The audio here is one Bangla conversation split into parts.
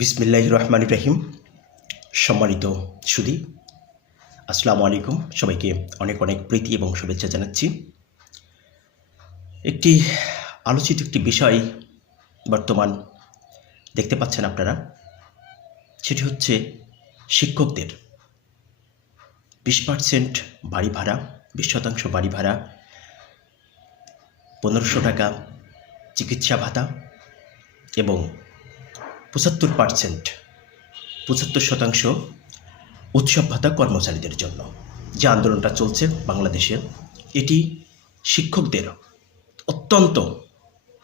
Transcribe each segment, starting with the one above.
বিসমিল্লাহির রহমানির রহিম। সম্মানিত সুধী, আসসালামু আলাইকুম। সবাইকে অনেক অনেক প্রীতি এবং শুভেচ্ছা জানাচ্ছি। একটি আলোচিত একটি বিষয় বর্তমান দেখতে পাচ্ছেন আপনারা, সেটি হচ্ছে শিক্ষকদের 20% বাড়ি ভাড়া, 20% বাড়ি ভাড়া, 1500 টাকা চিকিৎসা ভাতা এবং 75% উৎসব ভাতা কর্মচারীদের জন্য যে আন্দোলনটা চলছে বাংলাদেশে, এটি শিক্ষকদের অত্যন্ত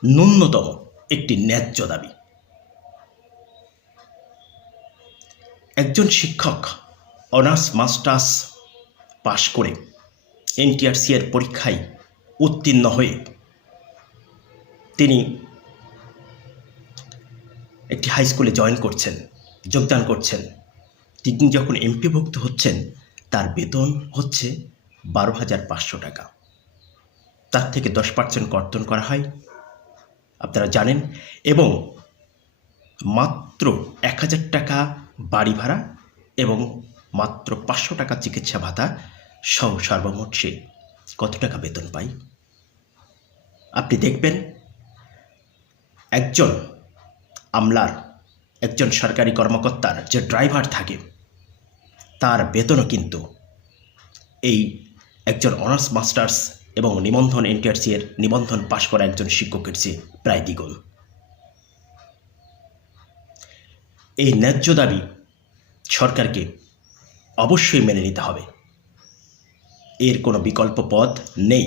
ন্যূনতম একটি ন্যায্য দাবি। একজন শিক্ষক অনার্স মাস্টার্স পাশ করে এনটিআরসি এর পরীক্ষায় উত্তীর্ণ হয়ে তিনি একটি হাই স্কুলে যোগদান করছেন। তিনি যখন এমপিভুক্ত হচ্ছেন, তার বেতন হচ্ছে 12,500 টাকা। তার থেকে 10% কর্তন করা হয়, আপনারা জানেন, এবং মাত্র 1,000 টাকা বাড়ি ভাড়া এবং মাত্র 500 টাকা চিকিৎসা ভাতা সহ সর্বমোট সে কত টাকা বেতন পায়? আপনি দেখবেন, একজন আমলার, একজন সরকারি কর্মকর্তার যে ড্রাইভার থাকে, তার বেতনও কিন্তু এই একজন অনার্স মাস্টার্স এবং নিবন্ধন এনটিআরসি এর নিবন্ধন পাশ করা একজন শিক্ষকের চেয়ে প্রায় দ্বিগুণ। এই ন্যায্য দাবি সরকারকে অবশ্যই মেনে নিতে হবে, এর কোনো বিকল্প পথ নেই।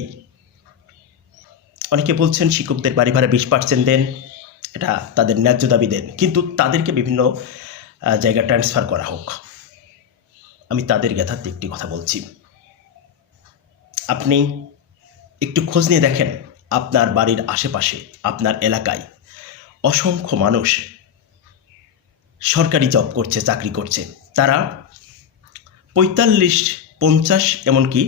অনেকে বলছেন শিক্ষকদের বাড়ি ভাড়া 20% দেন, এটা তাদের ন্যায্য দাবি দেন, কিন্তু তাদেরকে বিভিন্ন জায়গায় ট্রান্সফার করা হোক। আমি তাদের যথার্থ একটি কথা বলছি, আপনি একটু খোঁজ নিয়ে দেখেন, আপনার বাড়ির আশেপাশে, আপনার এলাকায় অসংখ্য মানুষ সরকারি জব করছে, চাকরি করছে। তারা 45-50 এমনকি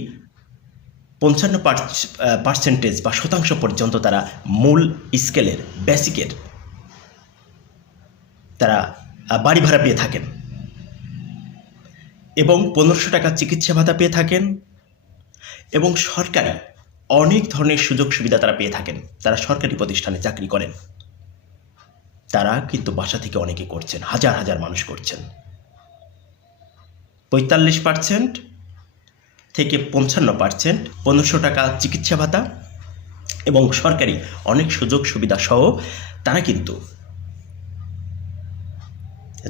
55% বা শতাংশ পর্যন্ত তারা মূল স্কেলের, বেসিকের তারা বাড়ি ভাড়া পেয়ে থাকেন এবং 1500 টাকা চিকিৎসা ভাতা পেয়ে থাকেন এবং সরকারি অনেক ধরনের সুযোগ সুবিধা তারা পেয়ে থাকেন। তারা সরকারি প্রতিষ্ঠানে চাকরি করেন। তারা কিন্তু বাসা থেকে অনেকে করছেন, হাজার হাজার মানুষ করছেন। 45% থেকে 55%, 1500 টাকা চিকিৎসা ভাতা এবং সরকারি অনেক সুযোগ সুবিধা সহ তারা কিন্তু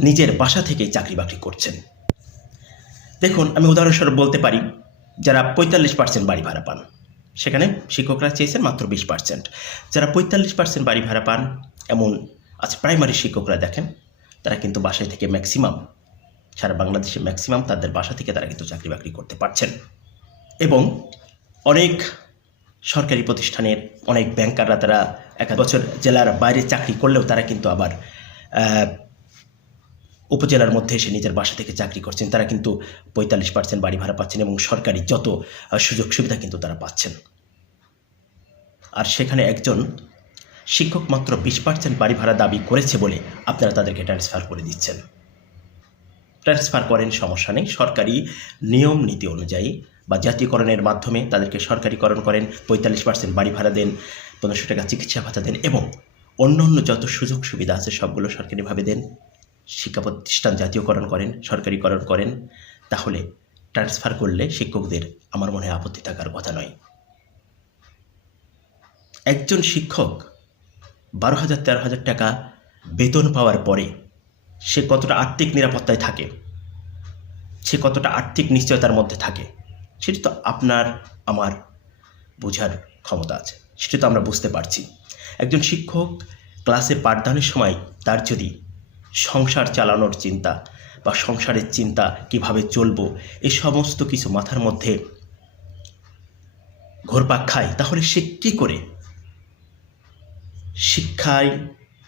নিজের বাসা থেকেই চাকরি বাকরি করছেন। দেখুন, আমি উদাহরণস্বরূপ বলতে পারি, যারা 45% বাড়ি ভাড়া পান, সেখানে শিক্ষকরা চেয়েছেন মাত্র 20%। যারা 45% বাড়ি ভাড়া পান এমন প্রাইমারি শিক্ষকরা দেখেন, তারা কিন্তু বাসায় থেকে ম্যাক্সিমাম, সারা বাংলাদেশে ম্যাক্সিমাম তাদের বাসা থেকে তারা কিন্তু চাকরি বাকরি করতে পারছেন। এবং অনেক সরকারি প্রতিষ্ঠানের অনেক ব্যাংকাররা তারা 1 বছর জেলার বাইরে চাকরি করলেও তারা কিন্তু আবার উপজেলার মধ্যে এসে নিজের বাসা থেকে চাকরি করছেন। তারা কিন্তু 45% বাড়ি ভাড়া পাচ্ছেন এবং সরকারি যত সুযোগ সুবিধা কিন্তু তারা পাচ্ছেন। আর সেখানে একজন শিক্ষক মাত্র 20% বাড়ি ভাড়া দাবি করেছে বলে আপনারা তাদেরকে ট্রান্সফার করে দিচ্ছেন। ট্রান্সফার করেন, সমস্যা নেই, সরকারি নিয়ম নীতি অনুযায়ী বা জাতীয়করণের মাধ্যমে তাদেরকে সরকারিকরণ করেন, 45% বাড়ি ভাড়া দেন, 1500 টাকা চিকিৎসা ভাতা দেন এবং অন্য যত সুযোগ সুবিধা আছে সবগুলো সরকারিভাবে দেন। শিক্ষা প্রতিষ্ঠান জাতীয়করণ করেন, সরকারিকরণ করেন। তাহলে ট্রান্সফার করলে শিক্ষকদের আমার মনে হয় আপত্তি থাকার কথা নয়। একজন শিক্ষক 12,000-13,000 টাকা বেতন পাওয়ার পরে সে কতটা আর্থিক নিরাপত্তায় থাকে, সে কতটা আর্থিক নিশ্চয়তার মধ্যে থাকে, সেটি তো আপনার আমার বোঝার ক্ষমতা আছে, সেটি তো আমরা বুঝতে পারছি। একজন শিক্ষক ক্লাসে পাঠদানের সময় তার যদি সংসার চালানোর চিন্তা বা সংসারের চিন্তা, কিভাবে চলবো, এই সমস্ত কিছু মাথার মধ্যে ঘুরপাক খায়, তাহলে সে কী করে শিক্ষায়,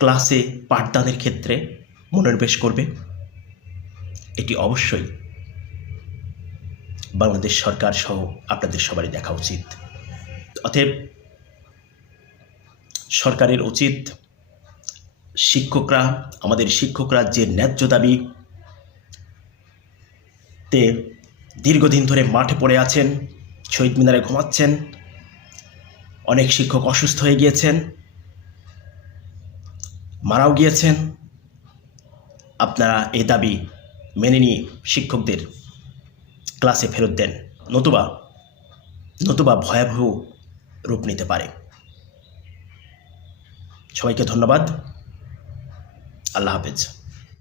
ক্লাসে, পাঠদানের ক্ষেত্রে মনোনিবেশ করবে? এটি অবশ্যই বাংলাদেশ সরকার সহ আপনাদের সবারই দেখা উচিত। অতএব সরকারের উচিত আমাদের শিক্ষকরা যে ন্যায্য দাবিতে দীর্ঘদিন ধরে মাঠে পড়ে আছেন, শহীদ মিনারে ঘুমাচ্ছেন, অনেক শিক্ষক অসুস্থ হয়ে গিয়েছেন, মারাও গিয়েছেন, আপনারা এই দাবি মেনে নিয়ে শিক্ষকদের ক্লাসে ফেরত দেন, নতুবা ভয়াবহ রূপ নিতে পারে। সবাইকে ধন্যবাদ। আল্লাহ হাফেজ।